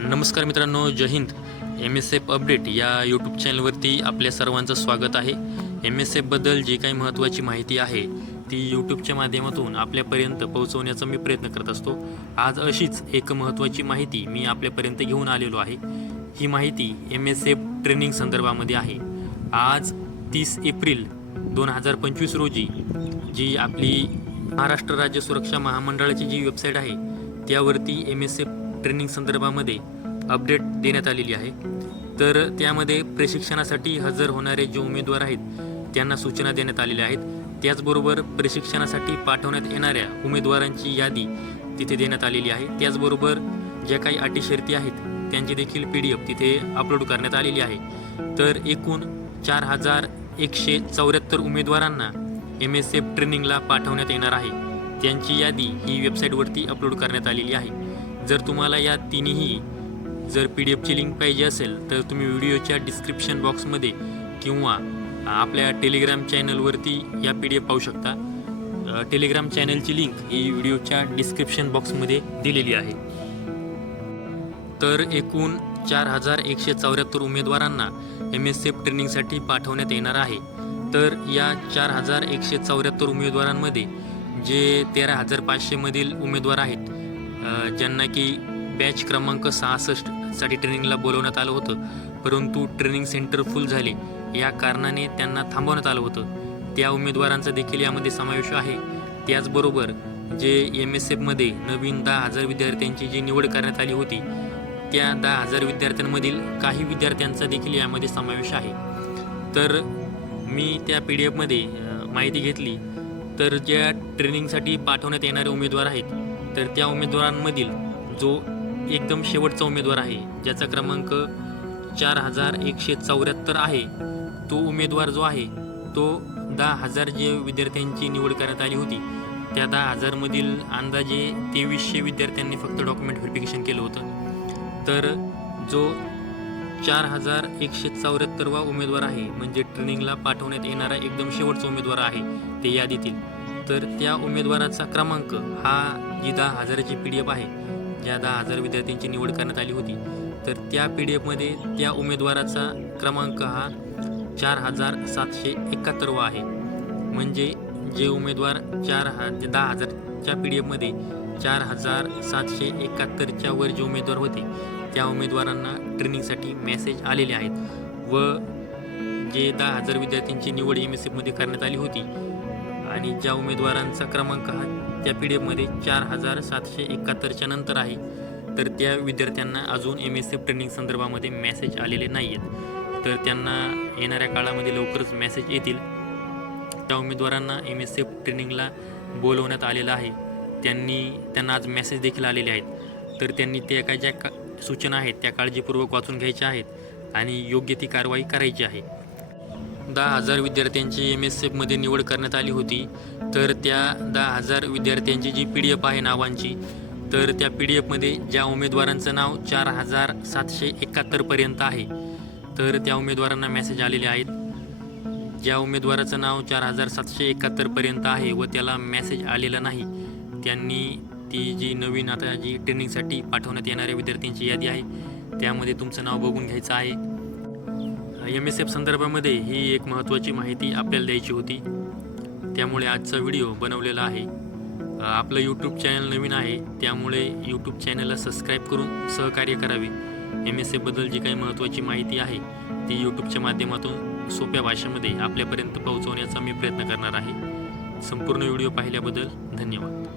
नमस्कार मित्रांनो जय हिंद. एम एस एफ अपडेट या यूट्यूब चॅनलवरती आपल्या सर्वांचं स्वागत आहे. एम एस एफबद्दल जी काही महत्त्वाची माहिती आहे ती यूट्यूबच्या माध्यमातून आपल्यापर्यंत पोहोचवण्याचा मी प्रयत्न करत असतो. आज अशीच एक महत्त्वाची माहिती मी आपल्यापर्यंत घेऊन आलेलो आहे. ही माहिती एम एस एफ ट्रेनिंग संदर्भामध्ये आहे. आज तीस एप्रिल दोन हजार पंचवीस रोजी जी आपली महाराष्ट्र राज्य सुरक्षा महामंडळाची जी वेबसाईट आहे त्यावरती एम एस एफ ट्रेनिंग संदर्भामध्ये अपडेट देण्यात आलेली आहे. तर त्यामध्ये प्रशिक्षणासाठी हजर होणारे जे उमेदवार आहेत त्यांना सूचना देण्यात आलेल्या आहेत. त्याचबरोबर प्रशिक्षणासाठी पाठवण्यात येणाऱ्या उमेदवारांची यादी तिथे देण्यात आलेली आहे. त्याचबरोबर ज्या काही अटी शर्ती आहेत त्यांची देखील पी डी एफ तिथे अपलोड करण्यात आलेली आहे. तर एकूण चार हजार एकशे चौऱ्याहत्तर उमेदवारांना एम एस एफ ट्रेनिंगला पाठवण्यात येणार आहे. त्यांची यादी ही वेबसाईटवरती अपलोड करण्यात आलेली आहे. जर तुम्हाला या तिन्ही जर पी डी एफची लिंक पाहिजे असेल तर तुम्ही व्हिडिओच्या डिस्क्रिप्शन बॉक्समध्ये किंवा आपल्या टेलिग्राम चॅनलवरती या पी डी एफ पाहू शकता. टेलिग्राम चॅनलची लिंक ही व्हिडिओच्या डिस्क्रिप्शन बॉक्समध्ये दिलेली आहे. तर एकूण चार हजार एकशे चौऱ्याहत्तर उमेदवारांना एम एस एफ ट्रेनिंगसाठी पाठवण्यात येणार आहे. तर या चार हजार एकशे चौऱ्याहत्तर उमेदवारांमध्ये जे तेरा हजार पाचशेमधील उमेदवार आहेत ज्यांना की बॅच क्रमांक सहासष्टसाठी ट्रेनिंगला बोलवण्यात आलं होतं परंतु ट्रेनिंग सेंटर फुल झाले. या कारणाने त्यांना थांबवण्यात आलं होतं. त्या उमेदवारांचा देखील यामध्ये समावेश आहे. त्याचबरोबर जे एम एस एफमध्ये नवीन दहा हजार विद्यार्थ्यांची जी निवड करण्यात आली होती त्या दहा हजार विद्यार्थ्यांमधील काही विद्यार्थ्यांचा देखील यामध्ये समावेश आहे. तर मी त्या पी डी एफमध्ये माहिती घेतली. तर ज्या ट्रेनिंगसाठी पाठवण्यात येणारे उमेदवार आहेत तर त्या उमेदवारांमधील जो एकदम शेवटचा उमेदवार आहे ज्याचा क्रमांक चार हजार एकशे चौऱ्याहत्तर आहे तो उमेदवार जो आहे तो दहा हजार जे विद्यार्थ्यांची निवड करण्यात आली होती त्या दहा हजारमधील अंदाजे तेवीसशे विद्यार्थ्यांनी फक्त डॉक्युमेंट व्हेरिफिकेशन केलं होतं. तर जो चार हजार एकशे चौऱ्याहत्तरवा उमेदवार आहे म्हणजे ट्रेनिंगला पाठवण्यात येणारा एकदम शेवटचा उमेदवार आहे ते यादीतील. तर त्या उमेदवाराचा क्रमांक हा जी दहा हजाराची पी डी एफ आहे ज्या दहा हजार विद्यार्थ्यांची निवड करण्यात आली होती. तर त्या पी डी एफमध्ये त्या उमेदवाराचा क्रमांक हा चार हजार सातशे एकाहत्तरवा आहे. म्हणजे जे उमेदवार चार हा दहा हजारच्या पी डी एफमध्ये चार हजार सातशे एकाहत्तरच्या वर जे उमेदवार होते त्या उमेदवारांना ट्रेनिंगसाठी मेसेज आलेले आहेत. व जे दहा हजार विद्यार्थ्यांची निवड एम एस एफमध्ये करण्यात आली होती आणि ज्या उमेदवारांचा क्रमांक हा त्या पी डी एफमध्ये चार हजार सातशे एकाहत्तरच्या नंतर आहे तर त्या विद्यार्थ्यांना अजून एम एस एफ ट्रेनिंग संदर्भामध्ये मेसेज आलेले नाही आहेत तर त्यांना येणाऱ्या काळामध्ये लवकरच मेसेज येतील. त्या उमेदवारांना एम एस एफ ट्रेनिंगला बोलवण्यात आलेलं आहे. त्यांनी त्यांना आज मेसेज देखील आलेले आहेत. तर त्यांनी त्या काय ज्या का सूचना आहेत त्या काळजीपूर्वक वाचून घ्यायच्या आहेत आणि योग्य ती कारवाई करायची आहे. दहा हजार विद्यार्थ्यांची एम एस एफमध्ये निवड करण्यात आली होती. तर त्या दहा हजार विद्यार्थ्यांची जी पी डी एफ आहे नावांची तर त्या पी डी एफमध्ये ज्या उमेदवारांचं नाव चार हजार सातशे एकाहत्तरपर्यंत आहे. तर त्या उमेदवारांना मेसेज आलेले आहेत. ज्या उमेदवाराचं नाव चार हजार सातशे एकाहत्तरपर्यंत आहे व त्याला मेसेज आलेला नाही त्यांनी ती जी नवीन आता जी ट्रेनिंगसाठी पाठवण्यात येणाऱ्या विद्यार्थ्यांची यादी आहे त्यामध्ये तुमचं नाव बघून घ्यायचं आहे. एम एस एफ संदर्भामध्ये ही एक महत्त्वाची माहिती आपल्याला द्यायची होती. त्यामुळे आजचा व्हिडिओ बनवलेला आहे. आपलं यूट्यूब चॅनल नवीन आहे त्यामुळे यूट्यूब चॅनलला सबस्क्राईब करून सहकार्य करावे. एम एस एफबद्दल जी काही महत्त्वाची माहिती आहे ती यूट्यूबच्या माध्यमातून सोप्या भाषेमध्ये आपल्यापर्यंत पोहोचवण्याचा मी प्रयत्न करणार आहे. संपूर्ण व्हिडिओ पाहिल्याबद्दल धन्यवाद.